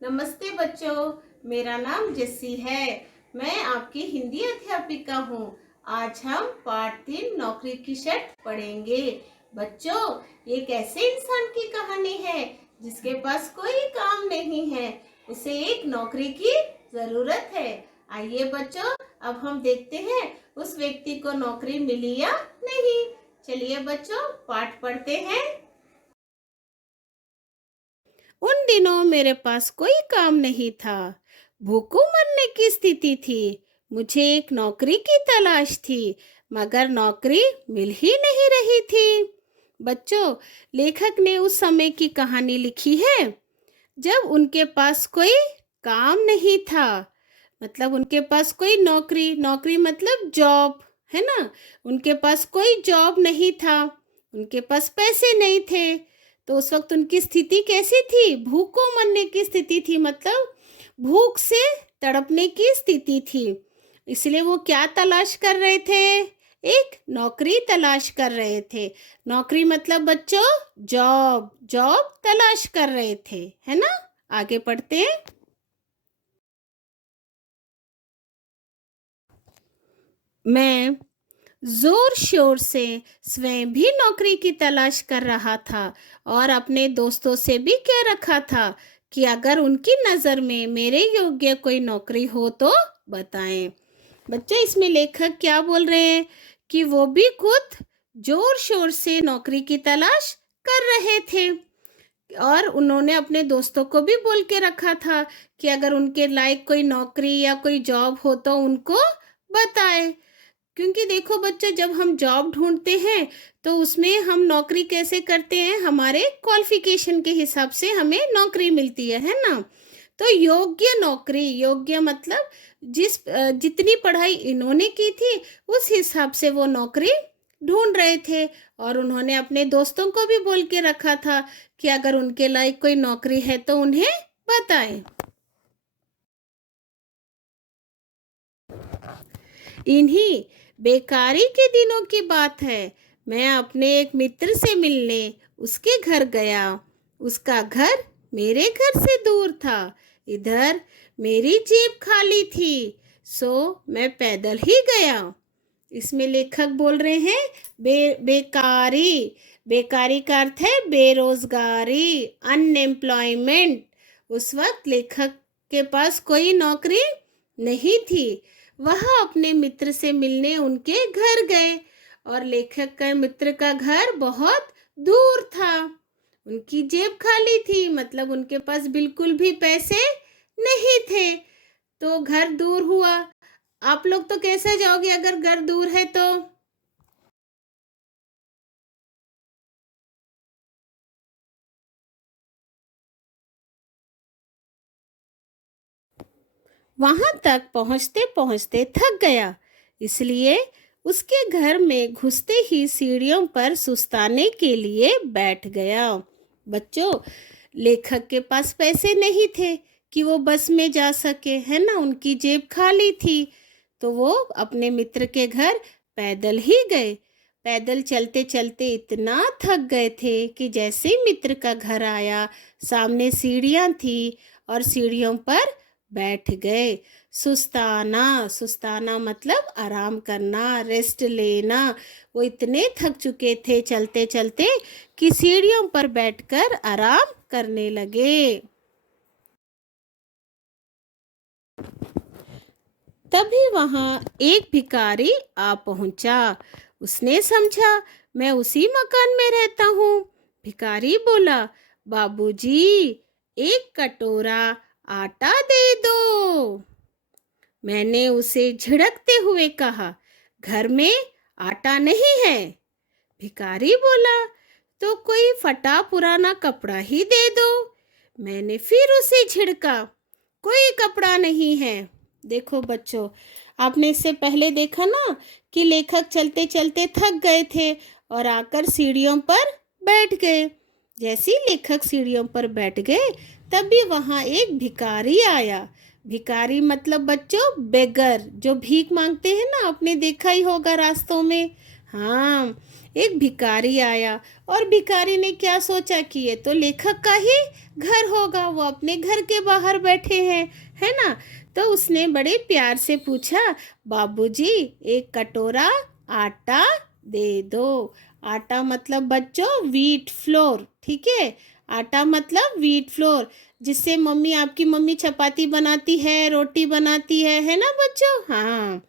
नमस्ते बच्चों, मेरा नाम जेसी है। मैं आपकी हिंदी अध्यापिका हूँ। आज हम पाठ 3 नौकरी की शर्त पढ़ेंगे। बच्चों, एक ऐसे इंसान की कहानी है जिसके पास कोई काम नहीं है, उसे एक नौकरी की जरूरत है। आइए बच्चों, अब हम देखते हैं उस व्यक्ति को नौकरी मिली या नहीं। चलिए बच्चों, पाठ पढ़ते हैं। उन दिनों मेरे पास कोई काम नहीं था। भूखों मरने की स्थिति थी। मुझे एक नौकरी की तलाश थी, मगर नौकरी मिल ही नहीं रही थी। बच्चों, लेखक ने उस समय की कहानी लिखी है जब उनके पास कोई काम नहीं था। मतलब उनके पास कोई नौकरी नौकरी मतलब जॉब, है ना। उनके पास कोई जॉब नहीं था, उनके पास पैसे नहीं थे। तो उस वक्त उनकी स्थिति कैसी थी? भूखों मरने की स्थिति थी, मतलब भूख से तड़पने की स्थिति थी। इसलिए वो क्या तलाश कर रहे थे? एक नौकरी तलाश कर रहे थे। नौकरी मतलब बच्चों जॉब, जॉब तलाश कर रहे थे, है ना। आगे पढ़ते हैं। मैं जोर शोर से स्वयं भी नौकरी की तलाश कर रहा था और अपने दोस्तों से भी कह रखा था कि अगर उनकी नज़र में मेरे योग्य कोई नौकरी हो तो बताएं। बच्चों, इसमें लेखक क्या बोल रहे हैं कि वो भी खुद जोर शोर से नौकरी की तलाश कर रहे थे और उन्होंने अपने दोस्तों को भी बोल के रखा था कि अगर उनके लायक कोई नौकरी या कोई जॉब हो तो उनको बताए। क्योंकि देखो बच्चों, जब हम जॉब ढूंढते हैं तो उसमें हम नौकरी कैसे करते हैं? हमारे क्वालिफिकेशन के हिसाब से हमें नौकरी मिलती है ना। तो योग्य नौकरी, योग्य मतलब जितनी पढ़ाई इन्होंने की थी उस हिसाब से वो नौकरी ढूंढ रहे थे और उन्होंने अपने दोस्तों को भी बोल के रखा था कि अगर उनके लायक कोई नौकरी है तो उन्हें बताएं। इन्हीं बेकारी के दिनों की बात है। मैं अपने एक मित्र से मिलने उसके घर गया। उसका घर मेरे घर से दूर था। इधर मेरी जेब खाली थी, सो मैं पैदल ही गया। इसमें लेखक बोल रहे हैं बेकारी। बेकारी का अर्थ है बेरोजगारी, अनएम्प्लॉयमेंट। उस वक्त लेखक के पास कोई नौकरी नहीं थी। वह अपने मित्र से मिलने उनके घर गए और लेखक का मित्र का घर बहुत दूर था। उनकी जेब खाली थी, मतलब उनके पास बिल्कुल भी पैसे नहीं थे। तो घर दूर हुआ। आप लोग तो कैसे जाओगे अगर घर दूर है तो? वहां तक पहुंचते पहुंचते थक गया, इसलिए उसके घर में घुसते ही सीढ़ियों पर सुस्ताने के लिए बैठ गया। बच्चों, लेखक के पास पैसे नहीं थे कि वो बस में जा सके, है ना। उनकी जेब खाली थी, तो वो अपने मित्र के घर पैदल ही गए। पैदल चलते चलते इतना थक गए थे कि जैसे ही मित्र का घर आया, सामने सीढ़ियां थी और सीढ़ियों पर बैठ गए। सुस्ताना, सुस्ताना मतलब आराम करना, रेस्ट लेना। वो इतने थक चुके थे चलते चलते कि सीढ़ियों पर बैठकर आराम करने लगे। तभी वहां एक भिखारी आ पहुंचा। उसने समझा मैं उसी मकान में रहता हूँ। भिखारी बोला, बाबूजी, एक कटोरा आटा दे दो। मैंने उसे झिड़कते हुए कहा, घर में आटा नहीं है। भिखारी बोला, तो कोई फटा पुराना कपड़ा ही दे दो। मैंने फिर उसे झिड़का, कोई कपड़ा नहीं है। देखो बच्चों, आपने इससे पहले देखा ना कि लेखक चलते चलते थक गए थे और आकर सीढ़ियों पर बैठ गए। जैसे ही लेखक सीढ़ियों पर बैठ गए तभी वहां एक भिखारी आया। भिखारी मतलब बच्चों बेगर, जो भीख मांगते हैं ना, आपने देखा ही होगा रास्तों में। हाँ, एक भिखारी आया और भिखारी ने क्या सोचा कि ये तो लेखक का ही घर होगा, वो अपने घर के बाहर बैठे हैं, है ना। तो उसने बड़े प्यार से पूछा, बाबूजी एक कटोरा आटा दे दो। आटा मतलब बच्चों व्हीट फ्लोर, ठीक है। आटा मतलब व्हीट फ्लोर, जिससे मम्मी, आपकी मम्मी चपाती बनाती है, रोटी बनाती है ना बच्चों। हाँ,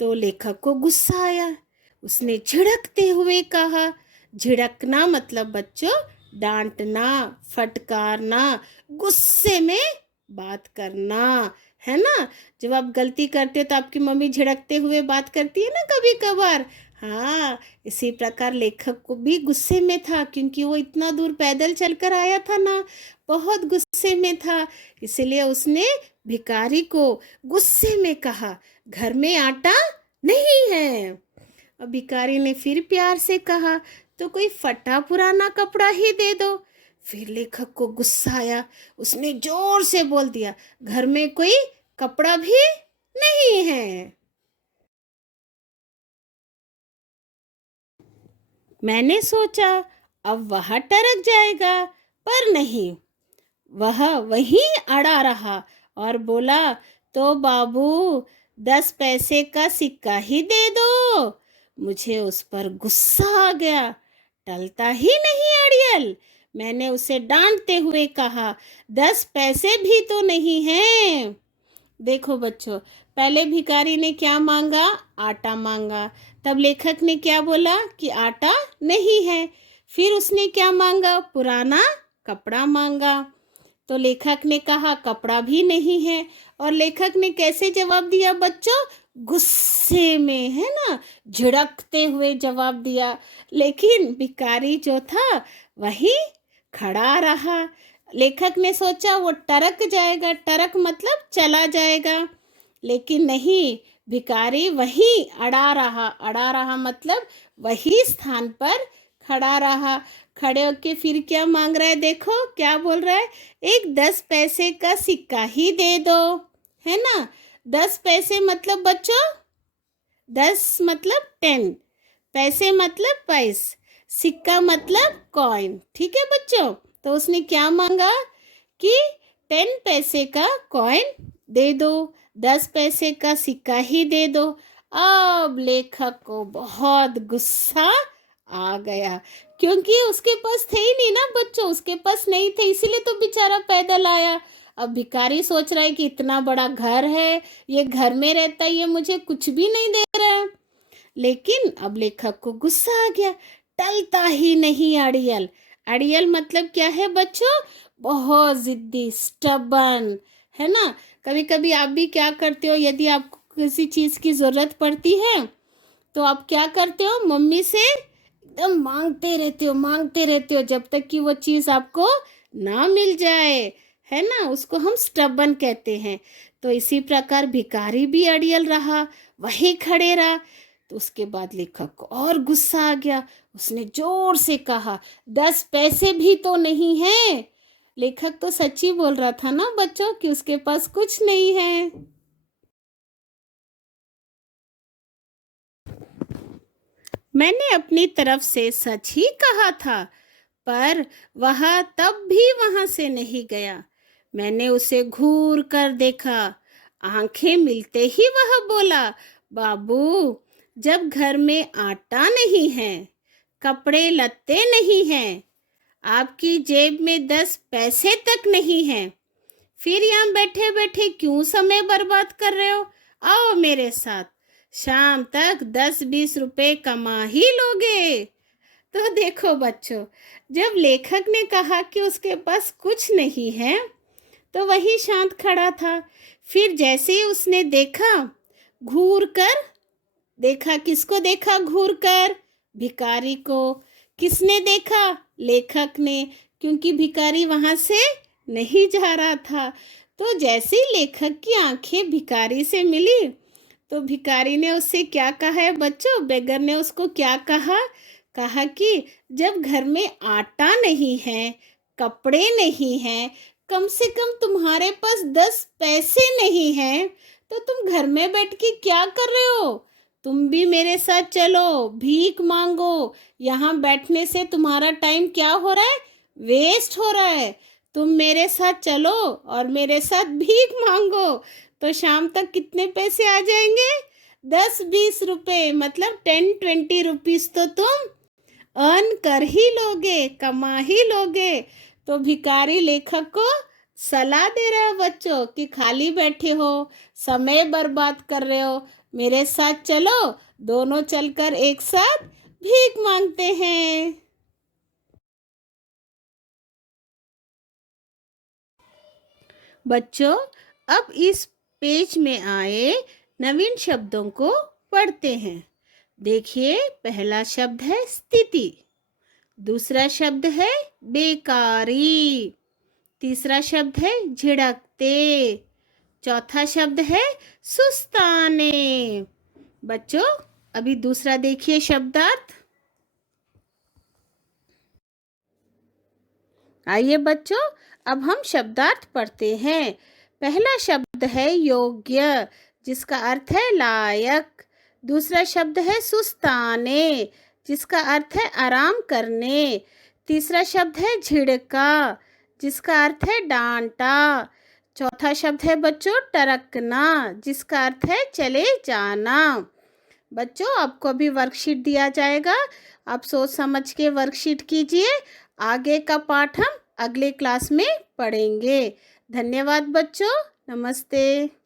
तो लेखक को गुस्सा आया। उसने झिड़कते हुए कहा, झिड़कना मतलब बच्चों डांटना, फटकारना, गुस्से में बात करना, है ना। जब आप गलती करते हो तो आपकी मम्मी झिड़कते हुए बात करती है ना कभी कभार। हाँ, इसी प्रकार लेखक को भी गुस्से में था, क्योंकि वो इतना दूर पैदल चलकर आया था ना, बहुत गुस्से में था। इसलिए उसने भिखारी को गुस्से में कहा, घर में आटा नहीं है। अब भिखारी ने फिर प्यार से कहा, तो कोई फटा पुराना कपड़ा ही दे दो। फिर लेखक को गुस्सा आया, उसने जोर से बोल दिया, घर में कोई कपड़ा भी नहीं है। मैंने सोचा अब वह टरक जाएगा, पर नहीं, वह वहीं अड़ा रहा और बोला, तो बाबू 10 पैसे का सिक्का ही दे दो। मुझे उस पर गुस्सा आ गया। टलता ही नहीं अड़ियल। मैंने उसे डांटते हुए कहा, 10 पैसे भी तो नहीं हैं। देखो बच्चों, पहले भिखारी ने क्या मांगा? आटा मांगा। तब लेखक ने क्या बोला कि आटा नहीं है। फिर उसने क्या मांगा? पुराना कपड़ा मांगा। तो लेखक ने कहा कपड़ा भी नहीं है। और लेखक ने कैसे जवाब दिया बच्चों? गुस्से में, है ना, झिड़कते हुए जवाब दिया। लेकिन भिखारी जो था वही खड़ा रहा। लेखक ने सोचा वो टरक जाएगा, टरक मतलब चला जाएगा, लेकिन नहीं, भिखारी वही अड़ा रहा मतलब वही स्थान पर खड़ा रहा। खड़े होके फिर क्या मांग रहा है? देखो क्या बोल रहा है, एक 10 पैसे का सिक्का ही दे दो, है ना। 10 पैसे मतलब बच्चों, 10 मतलब 10, पैसे मतलब पैस, सिक्का मतलब कॉइन, ठीक है बच्चों। तो उसने क्या मांगा कि 10 पैसे का कॉइन दे दो, 10 पैसे का सिक्का ही दे दो। अब लेखक को बहुत गुस्सा आ गया, क्योंकि उसके पास थे ही नहीं ना बच्चों, उसके पास नहीं थे, इसीलिए तो बेचारा पैदल आया। अब भिखारी सोच रहा है कि इतना बड़ा घर है, ये घर में रहता है, ये मुझे कुछ भी नहीं दे रहा है। लेकिन अब लेखक को गुस्सा आ गया। टलता ही नहीं अड़ियल। अड़ियल मतलब क्या है बच्चों? बहुत जिद्दी, स्टबन, है ना। कभी कभी आप भी क्या करते हो, यदि आपको किसी चीज की जरूरत पड़ती है तो आप क्या करते हो? मम्मी से एकदम मांगते रहते हो जब तक कि वो चीज आपको ना मिल जाए, है ना। उसको हम स्टबन कहते हैं। तो इसी प्रकार भिखारी भी अड़ियल रहा, वहीं खड़े रहा। तो उसके बाद लेखक को और गुस्सा आ गया। उसने जोर से कहा, 10 पैसे भी तो नहीं है। लेखक तो सच्ची बोल रहा था ना बच्चों कि उसके पास कुछ नहीं है। मैंने अपनी तरफ से सच ही कहा था, पर वह तब भी वहां से नहीं गया। मैंने उसे घूर कर देखा। आंखें मिलते ही वह बोला, बाबू, जब घर में आटा नहीं है, कपड़े लत्ते नहीं हैं, आपकी जेब में 10 पैसे तक नहीं है, फिर यहाँ बैठे बैठे क्यों समय बर्बाद कर रहे हो? आओ मेरे साथ, शाम तक 10-20 रुपए कमा ही लोगे। तो देखो बच्चों, जब लेखक ने कहा कि उसके पास कुछ नहीं है, तो वही शांत खड़ा था। फिर जैसे ही उसने देखा, घूर कर देखा, किसको देखा घूर कर? भिखारी को। किसने देखा? लेखक ने, क्योंकि भिखारी वहां से नहीं जा रहा था। तो जैसे ही लेखक की आंखें भिखारी से मिली, तो भिखारी ने उससे क्या कहा है बच्चों? बेगर ने उसको क्या कहा? कहा कि जब घर में आटा नहीं है, कपड़े नहीं हैं, कम से कम तुम्हारे पास 10 पैसे नहीं हैं, तो तुम घर में बैठ के क्या कर रहे हो? तुम भी मेरे साथ चलो, भीख मांगो। यहाँ बैठने से तुम्हारा टाइम क्या हो रहा है? वेस्ट हो रहा है। तुम मेरे साथ चलो और मेरे साथ भीख मांगो। तो शाम तक कितने पैसे आ जाएंगे? 10-20 रुपए, मतलब 10-20 रुपीस तो तुम अर्न कर ही लोगे, कमा ही लोगे। तो भिखारी लेखक को सलाह दे रहे हो बच्चों कि खाली बैठे हो, समय बर्बाद कर रहे हो, मेरे साथ चलो, दोनों चलकर एक साथ भीख मांगते हैं। बच्चों, अब इस पेज में आए नवीन शब्दों को पढ़ते हैं। देखिए, पहला शब्द है स्थिति, दूसरा शब्द है बेकारी, तीसरा शब्द है झिड़कते, चौथा शब्द है सुस्ताने। बच्चों, अभी दूसरा देखिए शब्दार्थ। आइए बच्चों, अब हम शब्दार्थ पढ़ते हैं। पहला शब्द है योग्य, जिसका अर्थ है लायक। दूसरा शब्द है सुस्ताने, जिसका अर्थ है आराम करने। तीसरा शब्द है झिड़का, जिसका अर्थ है डांटा। चौथा शब्द है बच्चों टरकना, जिसका अर्थ है चले जाना। बच्चों, आपको अभी वर्कशीट दिया जाएगा, आप सोच समझ के वर्कशीट कीजिए। आगे का पाठ हम अगले क्लास में पढ़ेंगे। धन्यवाद बच्चों, नमस्ते।